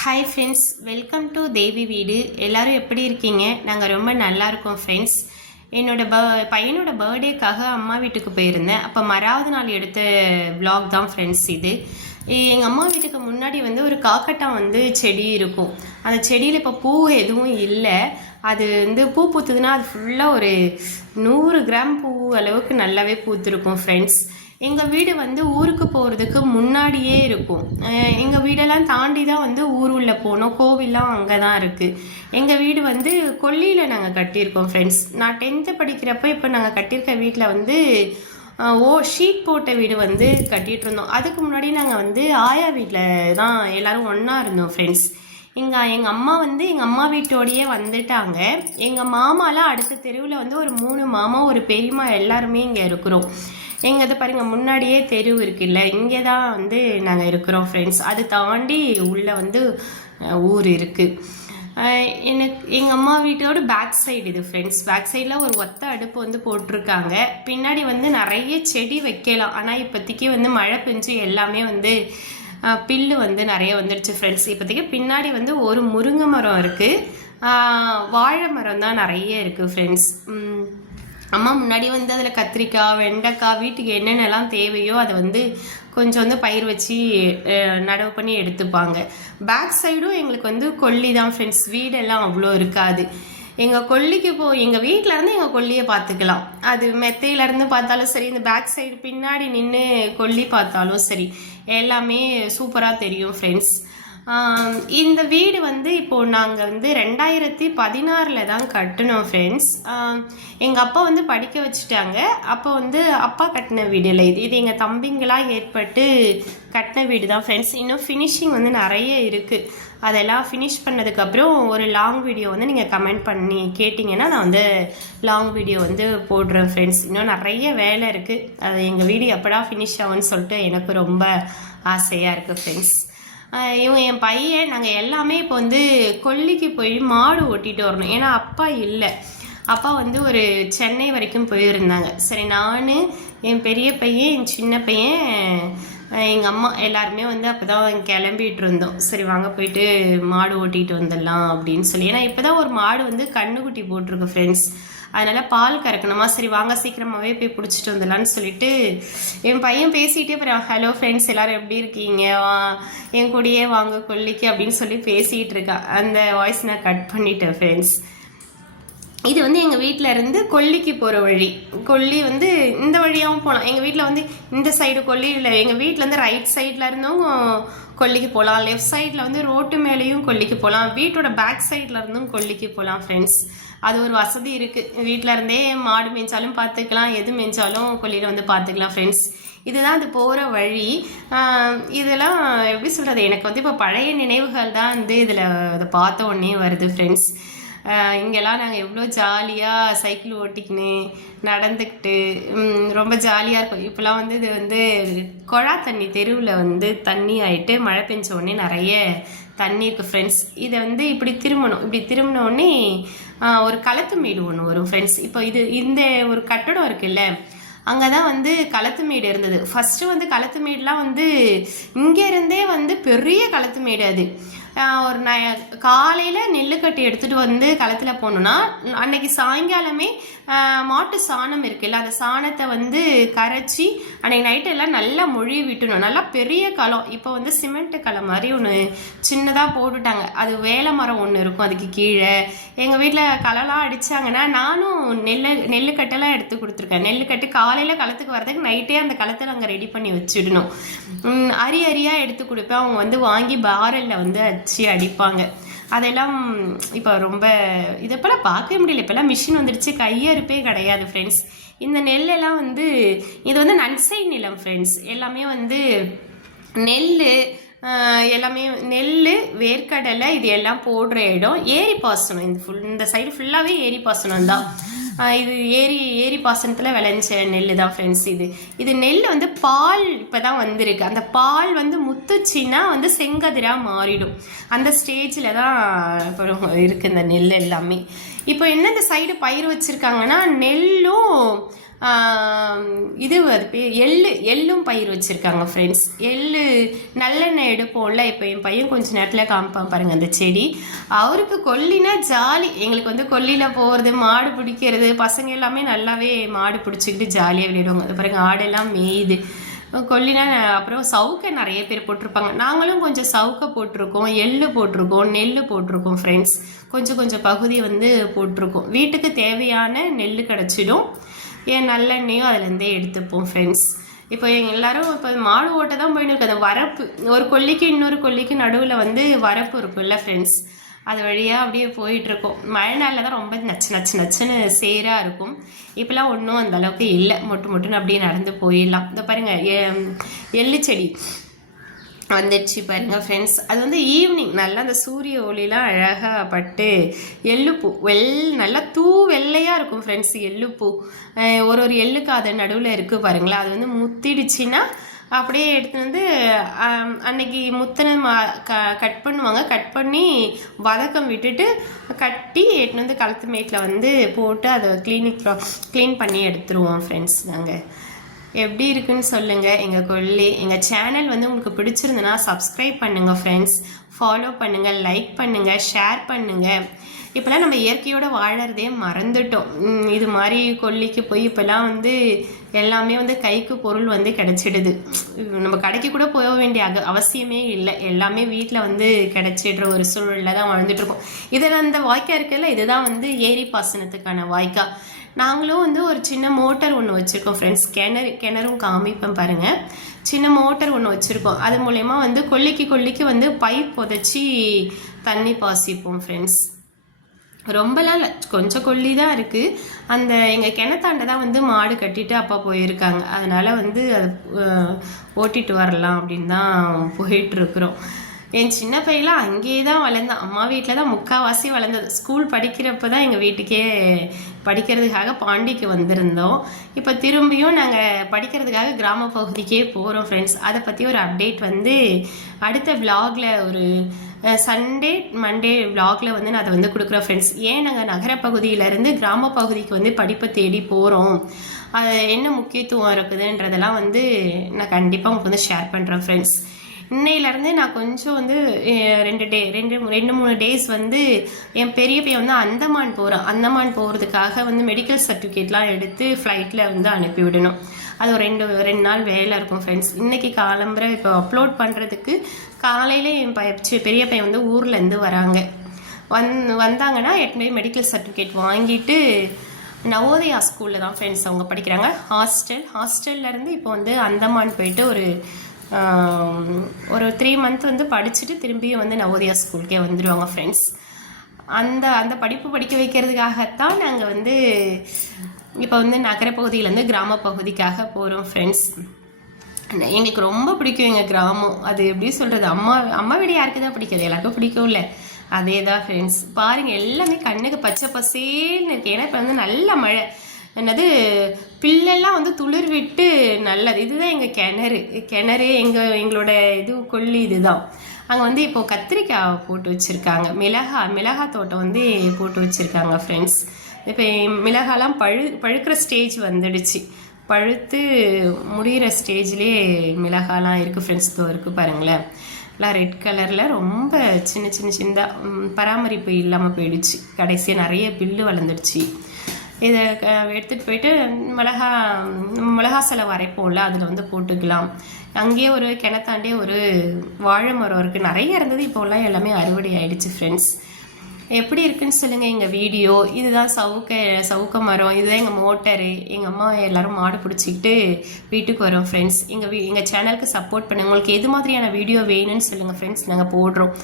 Hi friends, welcome to தேவி வீடு. எல்லோரும் எப்படி இருக்கீங்க? நாங்கள் ரொம்ப நல்லா இருக்கோம் ஃப்ரெண்ட்ஸ். பையனோட பர்த்டேக்காக அம்மா வீட்டுக்கு போயிருந்தேன். அப்போ மறாவது நாள் எடுத்த vlog தான் ஃப்ரெண்ட்ஸ் இது. எங்கள் அம்மா வீட்டுக்கு முன்னாடி ஒரு காக்கட்டான் செடி இருக்கும். அந்த செடியில் இப்போ பூ எதுவும் இல்லை. அது பூ பூத்துதுன்னா அது ஃபுல்லாக ஒரு 100 கிராம் பூ அளவுக்கு நல்லாவே பூத்துருக்கும் ஃப்ரெண்ட்ஸ். எங்கள் வீடு ஊருக்கு போகிறதுக்கு முன்னாடியே இருக்கும். எங்கள் வீடெல்லாம் தாண்டி தான் ஊர் உள்ள போனோம். கோவில்லாம் அங்கே தான் இருக்குது. எங்கள் வீடு கொல்லியில் நாங்கள் கட்டியிருக்கோம் ஃப்ரெண்ட்ஸ். நான் 10th படிக்கிறப்ப இப்போ நாங்கள் கட்டியிருக்க வீட்டில் ஷீட் போட்ட வீடு கட்டிகிட்டு இருந்தோம். அதுக்கு முன்னாடி நாங்கள் ஆயா வீட்டில் தான் எல்லோரும் ஒன்றா இருந்தோம் ஃப்ரெண்ட்ஸ். எங்கள் அம்மா எங்கள் அம்மா வீட்டோடையே வந்துட்டாங்க. எங்கள் மாமாலாம் அடுத்த தெருவில் ஒரு 3 மாமா ஒரு பெரியம்மா எல்லாருமே இங்கே இருக்கிறோம். எங்கள் பாருங்கள் முன்னாடியே தெரு இருக்குல்ல, இங்கே தான் நாங்கள் இருக்கிறோம் ஃப்ரெண்ட்ஸ். அது தாண்டி உள்ளே ஊர் இருக்குது. எங்கள் அம்மா வீட்டோட பேக் சைடு இது ஃப்ரெண்ட்ஸ். பேக் சைடில் ஒரு ஒத்த அடுப்பு போட்டிருக்காங்க. பின்னாடி நிறைய செடி வைக்கலாம். ஆனால் இப்போதைக்கு மழை பெஞ்சு எல்லாமே பில்லு நிறைய வந்துடுச்சு ஃப்ரெண்ட்ஸ். இப்போதைக்கு பின்னாடி ஒரு முருங்கை மரம் இருக்குது. வாழை மரம் தான் நிறைய இருக்குது ஃப்ரெண்ட்ஸ். அம்மா முன்னாடி அதில் கத்திரிக்காய், வெண்டைக்காய், வீட்டுக்கு என்னென்னலாம் தேவையோ அதை கொஞ்சம் பயிர் வச்சு நடவு பண்ணி எடுத்துப்பாங்க. பேக் சைடும் எங்களுக்கு கொல்லி தான் ஃப்ரெண்ட்ஸ். வீடெல்லாம் அவ்வளோ இருக்காது. எங்கள் கொல்லிக்கு எங்கள் வீட்டிலேருந்து எங்கள் கொல்லியை பார்த்துக்கலாம். அது மெத்தையிலேருந்து பார்த்தாலும் சரி, இந்த பேக் சைடு பின்னாடி நின்று கொல்லி பார்த்தாலும் சரி, எல்லாமே சூப்பராக தெரியும் ஃப்ரெண்ட்ஸ். இந்த வீடு இப்போது நாங்கள் 2016 தான் கட்டினோம் ஃப்ரெண்ட்ஸ். எங்கள் அப்பா படிக்க வச்சுட்டாங்க. அப்போ அப்பா கட்டின வீடு இல்லை இது. இது எங்கள் தம்பிங்களாக ஏற்பட்டு கட்டின வீடு தான் ஃப்ரெண்ட்ஸ். இன்னும் ஃபினிஷிங் நிறைய இருக்குது. அதெல்லாம் ஃபினிஷ் பண்ணதுக்கப்புறம் ஒரு லாங் வீடியோ நீங்கள் கமெண்ட் பண்ணி கேட்டிங்கன்னா நான் லாங் வீடியோ போடுறேன் ஃப்ரெண்ட்ஸ். இன்னும் நிறைய வேலை இருக்குது. அது எங்கள் வீடு எப்படா ஃபினிஷ் ஆகும்னு சொல்லிட்டு எனக்கு ரொம்ப ஆசையாக இருக்குது ஃப்ரெண்ட்ஸ். என் பையன் நாங்கள் எல்லாமே இப்போ கொல்லிக்கு போய் மாடு ஓட்டிகிட்டு வரணும். ஏன்னா அப்பா இல்லை. அப்பா ஒரு சென்னை வரைக்கும் போயிருந்தாங்க. சரி, நான் என் பெரிய பையன், என் சின்ன பையன், எங்கள் அம்மா எல்லாருமே அப்போ தான் கிளம்பிட்டு இருந்தோம். சரி வாங்க போயிட்டு மாடு ஓட்டிகிட்டு வந்துடலாம் அப்படின்னு சொல்லி. ஏன்னா இப்போ தான் ஒரு மாடு கண்ணுக்குட்டி போட்டிருக்கு ஃப்ரெண்ட்ஸ். அதனால் பால் கறக்கணுமா, சரி வாங்க சீக்கிரமாகவே போய் பிடிச்சிட்டு வந்துடலான்னு சொல்லிட்டு என் பையன் பேசிகிட்டே போகிறேன். ஹலோ ஃப்ரெண்ட்ஸ், எல்லோரும் எப்படி இருக்கீங்க, என் கூடயே வாங்க கொல்லிக்கு அப்படின்னு சொல்லி பேசிகிட்டு இருக்கேன். அந்த வாய்ஸ் நான் கட் பண்ணிட்டேன் ஃப்ரெண்ட்ஸ். இது எங்கள் வீட்டில் இருந்து கொல்லிக்கு போகிற வழி. கொல்லி இந்த வழியாகவும் போகலாம். எங்கள் வீட்டில் இந்த சைடு கொல்லி இல்லை. எங்கள் வீட்டிலேருந்து ரைட் சைடில் இருந்தும் கொல்லிக்கு போகலாம். லெஃப்ட் சைடில் ரோட்டு மேலேயும் கொல்லிக்கு போகலாம். வீட்டோட பேக் சைடில் இருந்தும் கொல்லிக்கு போகலாம் ஃப்ரெண்ட்ஸ். அது ஒரு வசதி இருக்குது. வீட்டில் இருந்தே மாடு மேய்ச்சாலும் பார்த்துக்கலாம், எது மேய்ச்சாலும் கொல்லியில் பார்த்துக்கலாம் ஃப்ரெண்ட்ஸ். இதுதான் அது போகிற வழி. இதெல்லாம் எப்படி சொல்கிறது, எனக்கு இப்போ பழைய நினைவுகள் தான் இதில் அதை பார்த்த உடனே வருது ஃப்ரெண்ட்ஸ். இங்கெல்லாம் நாங்கள் எவ்வளோ ஜாலியாக சைக்கிள் ஓட்டிக்கின்னு நடந்துக்கிட்டு ரொம்ப ஜாலியாக இருக்கும். இப்போலாம் இது குழா தண்ணி தெருவில் தண்ணி ஆகிட்டு மழை பெஞ்ச உடனே நிறைய தண்ணி இருக்குது ஃப்ரெண்ட்ஸ். இதை இப்படி திரும்பினோடனே ஒரு களத்து மேடு ஒன்று வரும் ஃப்ரெண்ட்ஸ். இப்போ இந்த ஒரு கட்டடம் இருக்குல்ல, அங்கே தான் களத்து மேடு இருந்தது. ஃபஸ்ட்டு களத்து மேடுலாம் இங்கேருந்தே பெரிய களத்து மேடு. அது ஒரு காலையில் நெல்லுக்கட்டி எடுத்துகிட்டு களத்தில் போகணுன்னா அன்னைக்கு சாயங்காலமே மாட்டு சாணம் இருக்குல்ல, அந்த சாணத்தை கரைச்சி அன்னைக்கு நைட்டு எல்லாம் நல்லா மொழி விட்டுணும். நல்லா பெரிய களம். இப்போ சிமெண்ட்டு களம் மாதிரி ஒன்று சின்னதாக போட்டுட்டாங்க. அது வேலை மரம் ஒன்று இருக்கும் அதுக்கு கீழே. எங்கள் வீட்டில் களலாம் அடித்தாங்கன்னா நானும் நெல்லுக்கட்டெல்லாம் எடுத்து கொடுத்துருக்கேன். நெல்லுக்கட்டு காலையில் களத்துக்கு வரதுக்கு நைட்டே அந்த களத்தை நாங்கள் ரெடி பண்ணி வச்சுடணும். அரியாக எடுத்து கொடுப்பேன். அவங்க வாங்கி பாரலில் வச்சு அடிப்பாங்க. அதெல்லாம் இப்போ ரொம்ப இதெல்லாம் பார்க்க முடியல. இப்போல்லாம் மிஷின் வந்துடுச்சு, கையறுப்பே கிடையாது ஃப்ரெண்ட்ஸ். இந்த நெல்லெல்லாம் இது நன்சை நிலம் ஃப்ரெண்ட்ஸ். எல்லாமே நெல், எல்லாமே நெல், வேர்க்கடலை, இது எல்லாம் போடுற இடம். ஏரி பாசனம் இந்த சைடு ஃபுல்லாகவே ஏரி பாசனம் தான். இது ஏரி பாசனத்தில் விளைஞ்ச நெல் தான் ஃப்ரெண்ட்ஸ். இது நெல் பால் இப்போ தான் வந்திருக்கு. அந்த பால் முத்துச்சின்னா செங்கதிராக மாறிடும். அந்த ஸ்டேஜில் தான் இப்போ இருக்குது இந்த நெல் எல்லாமே. இப்போ என்ன இந்த சைடு பயிர் வச்சுருக்காங்கன்னா நெல்லும் இது அது எள்ளும் பயிர் வச்சுருக்காங்க ஃப்ரெண்ட்ஸ். நல்லெண்ணெய் எடுப்போம்ல, இப்போ என் பையன் கொஞ்சம் நேரத்தில் காமிப்பான் பாருங்கள் அந்த செடி. அவருக்கு கொல்லினா ஜாலி. எங்களுக்கு வந்து கொல்லியில் போகிறது, மாடு பிடிக்கிறது, பசங்க எல்லாமே நல்லாவே மாடு பிடிச்சிக்கிட்டு ஜாலியாக விளையாடுவாங்க. அது பாருங்கள் ஆடெல்லாம் மேயுது. கொல்லினா அப்புறம் சவுக்கை நிறைய பேர் போட்டிருப்பாங்க. நாங்களும் கொஞ்சம் சவுக்கை போட்டிருக்கோம், எள்ளு போட்டிருக்கோம், நெல் போட்டிருக்கோம் ஃப்ரெண்ட்ஸ். கொஞ்சம் கொஞ்சம் பகுதி வந்து போட்டிருக்கோம். வீட்டுக்கு தேவையான நெல் கிடச்சிடும், ஏன் நல்லெண்ணெயும் அதுலேருந்தே எடுத்துப்போம் ஃப்ரெண்ட்ஸ். இப்போ எல்லாரும் இப்போ மாடு ஓட்ட தான் போயின்னு இருக்கு. அந்த வரப்பு, ஒரு கொல்லிக்கு இன்னொரு கொல்லிக்கு நடுவில் வந்து வரப்பு இருக்குல்ல ஃப்ரெண்ட்ஸ், அது வழியாக அப்படியே போயிட்டுருக்கோம். மழை நாளில் தான் ரொம்ப நச்சுன்னு சேராக இருக்கும். இப்போலாம் ஒன்றும் அந்தளவுக்கு இல்லை, மொட்டுன்னு அப்படியே நடந்து போயிடலாம். இந்த பாருங்கள் எள்ளு செடி வந்துடுச்சு பாருங்கள் ஃப்ரெண்ட்ஸ். அது வந்து ஈவினிங் நல்லா அந்த சூரிய ஒளிலாம் அழகாக பட்டு எள்ளுப்பூ நல்லா வெள்ளையாக இருக்கும் ஃப்ரெண்ட்ஸ். எள்ளுப்பூ ஒரு எள்ளுக்கு அது நடுவில் இருக்குது பாருங்களேன். அது வந்து முத்திடுச்சுன்னா அப்படியே எடுத்து வந்து அன்னைக்கு முத்தின கட் பண்ணுவாங்க. கட் பண்ணி வதக்கம் விட்டுட்டு கட்டி எடுத்துன்னு வந்து கழுத்து மேட்டில் வந்து போட்டு அதை க்ளீன் பண்ணி எடுத்துருவோம் ஃப்ரெண்ட்ஸ். நாங்கள் எப்படி இருக்குன்னு சொல்லுங்கள் எங்கள் கொல்லி. எங்கள் சேனல் வந்து உங்களுக்கு பிடிச்சிருந்துன்னா சப்ஸ்கிரைப் பண்ணுங்கள் ஃப்ரெண்ட்ஸ், ஃபாலோ பண்ணுங்கள், லைக் பண்ணுங்கள், ஷேர் பண்ணுங்கள். இப்போலாம் நம்ம இயற்கையோடு வாழறதே மறந்துட்டோம். இது மாதிரி கொல்லிக்கு போய் இப்போலாம் வந்து எல்லாமே வந்து கைக்கு பொருள் வந்து கிடச்சிடுது. நம்ம கடைக்கு கூட போக வேண்டிய அவசியமே இல்லை. எல்லாமே வீட்டில் வந்து கிடச்சிடுற ஒரு சூழலில் தான் வாழ்ந்துட்டுருக்கோம். இதில் அந்த வாய்க்கால் இருக்குல்ல, இதுதான் வந்து ஏரி பாசனத்துக்கான வாய்க்கால். நாங்களும் வந்து ஒரு சின்ன மோட்டர் ஒன்று வச்சுருக்கோம் ஃப்ரெண்ட்ஸ். கிணறும் காமிப்பேன் பாருங்கள். சின்ன மோட்டர் ஒன்று வச்சுருக்கோம். அது மூலயமா வந்து கொல்லிக்கு வந்து பைப் புதைச்சி தண்ணி பாசிப்போம் ஃப்ரெண்ட்ஸ். ரொம்பலாம் இல்லை, கொஞ்சம் கொல்லி தான் இருக்குது. அந்த எங்கள் கிணத்தாண்ட தான் வந்து மாடு கட்டிட்டு அப்பா போயிருக்காங்க. அதனால் வந்து அதை ஓட்டிட்டு வரலாம் அப்படின்னு தான் போயிட்டுருக்குறோம். என் சின்ன பையெல்லாம் அங்கேயே தான் வளர்ந்தான். அம்மா வீட்டில் தான் முக்கால்வாசி வளர்ந்தது. ஸ்கூல் படிக்கிறப்ப தான் எங்கள் வீட்டுக்கே படிக்கிறதுக்காக பாண்டிக்கு வந்திருந்தோம். இப்போ திரும்பியும் நாங்கள் படிக்கிறதுக்காக கிராம பகுதிக்கே போகிறோம் ஃப்ரெண்ட்ஸ். அதை பற்றி ஒரு அப்டேட் வந்து அடுத்த விலாகில், ஒரு சண்டே மண்டே விலாகில் வந்து நான் அதை வந்து கொடுக்குறேன் ஃப்ரெண்ட்ஸ். ஏன் நாங்கள் நகரப்பகுதியிலேருந்து கிராம பகுதிக்கு வந்து படிப்பை தேடி போகிறோம், அது என்ன முக்கியத்துவம் இருக்குதுன்றதெல்லாம் வந்து நான் கண்டிப்பாக உங்களுக்கு வந்து ஷேர் பண்ணுறேன் ஃப்ரெண்ட்ஸ். இன்னையிலேருந்து நான் கொஞ்சம் வந்து 2-3 டேஸ் வந்து என் பெரிய பையன் வந்து அந்தமான் போகிறதுக்காக வந்து மெடிக்கல் சர்டிஃபிகேட்லாம் எடுத்து ஃப்ளைட்டில் வந்து அனுப்பிவிடணும். அது ஒரு 2 நாள் வேலை இருக்கும் ஃப்ரெண்ட்ஸ். இன்றைக்கி காலம்புரை இப்போ அப்லோட் பண்ணுறதுக்கு காலையில் என் பெரிய பையன் வந்து ஊர்லேருந்து வராங்க. வந்தாங்கன்னா எட்டு மெடிக்கல் சர்டிஃபிகேட் வாங்கிட்டு நவோதயா ஸ்கூலில் தான் ஃப்ரெண்ட்ஸ் அவங்க படிக்கிறாங்க. ஹாஸ்டல்லேருந்து இப்போ வந்து அந்தமான் போயிட்டு ஒரு 3 மந்த் வந்து படிச்சுட்டு திரும்பியும் வந்து நவோதயா ஸ்கூலுக்கே வந்துடுவாங்க ஃப்ரெண்ட்ஸ். அந்த படிப்பு படிக்க வைக்கிறதுக்காகத்தான் நாங்கள் வந்து இப்போ வந்து நகரப்பகுதியிலேருந்து கிராம பகுதிக்காக போகிறோம் ஃப்ரெண்ட்ஸ். எங்களுக்கு ரொம்ப பிடிக்கும் எங்கள் கிராமம். அது எப்படி சொல்கிறது, அம்மா வீடு யாருக்கு தான் பிடிக்காது, எல்லாருக்கும் பிடிக்கும்ல. அதே தான் ஃப்ரெண்ட்ஸ். பாருங்கள் எல்லாமே கண்ணுக்கு பச்சை பசேல்னு இருக்குது. ஏன்னா இப்போ வந்து நல்ல மழை, என்னது பில்லெல்லாம் வந்து துளிர் விட்டு நல்லது. இதுதான் எங்கள் கிணறு எங்களோட கொல்லி இதுதான். அங்கே வந்து இப்போது கத்திரிக்காய் போட்டு வச்சுருக்காங்க, மிளகா தோட்டம் வந்து போட்டு வச்சுருக்காங்க ஃப்ரெண்ட்ஸ். இப்போ மிளகாலாம் பழுக்கிற ஸ்டேஜ் வந்துடுச்சு, பழுத்து முடிகிற ஸ்டேஜ்லேயே மிளகாலாம் இருக்குது ஃப்ரெண்ட்ஸ். தோ இருக்குது பாருங்களேன், எல்லாம் ரெட் கலரில் ரொம்ப சின்ன பராமரிப்பு இல்லாமல் போயிடுச்சு. கடைசியாக நிறைய பில்லு வளர்ந்துடுச்சு. இதை எடுத்துகிட்டு போயிட்டு மிளகா செலவு அரைப்போம்ல, அதில் வந்து போட்டுக்கலாம். அங்கேயே ஒரு கிணத்தாண்டே ஒரு வாழை மரம் இருக்குது, நிறைய இருந்தது. இப்போலாம் எல்லாமே அறுவடை ஆகிடுச்சு ஃப்ரெண்ட்ஸ். எப்படி இருக்குன்னு சொல்லுங்கள் எங்கள் வீடியோ. இதுதான் சவுக்க மரம், இதுதான் எங்கள் மோட்டரு. எங்கள் அம்மா எல்லோரும் மாடு பிடிச்சிக்கிட்டு வீட்டுக்கு வரோம் ஃப்ரெண்ட்ஸ். எங்கள் சேனலுக்கு சப்போர்ட் பண்ணுங்கள். உங்களுக்கு எது மாதிரியான வீடியோ வேணும்னு சொல்லுங்கள் ஃப்ரெண்ட்ஸ், நாங்கள் போடுறோம்.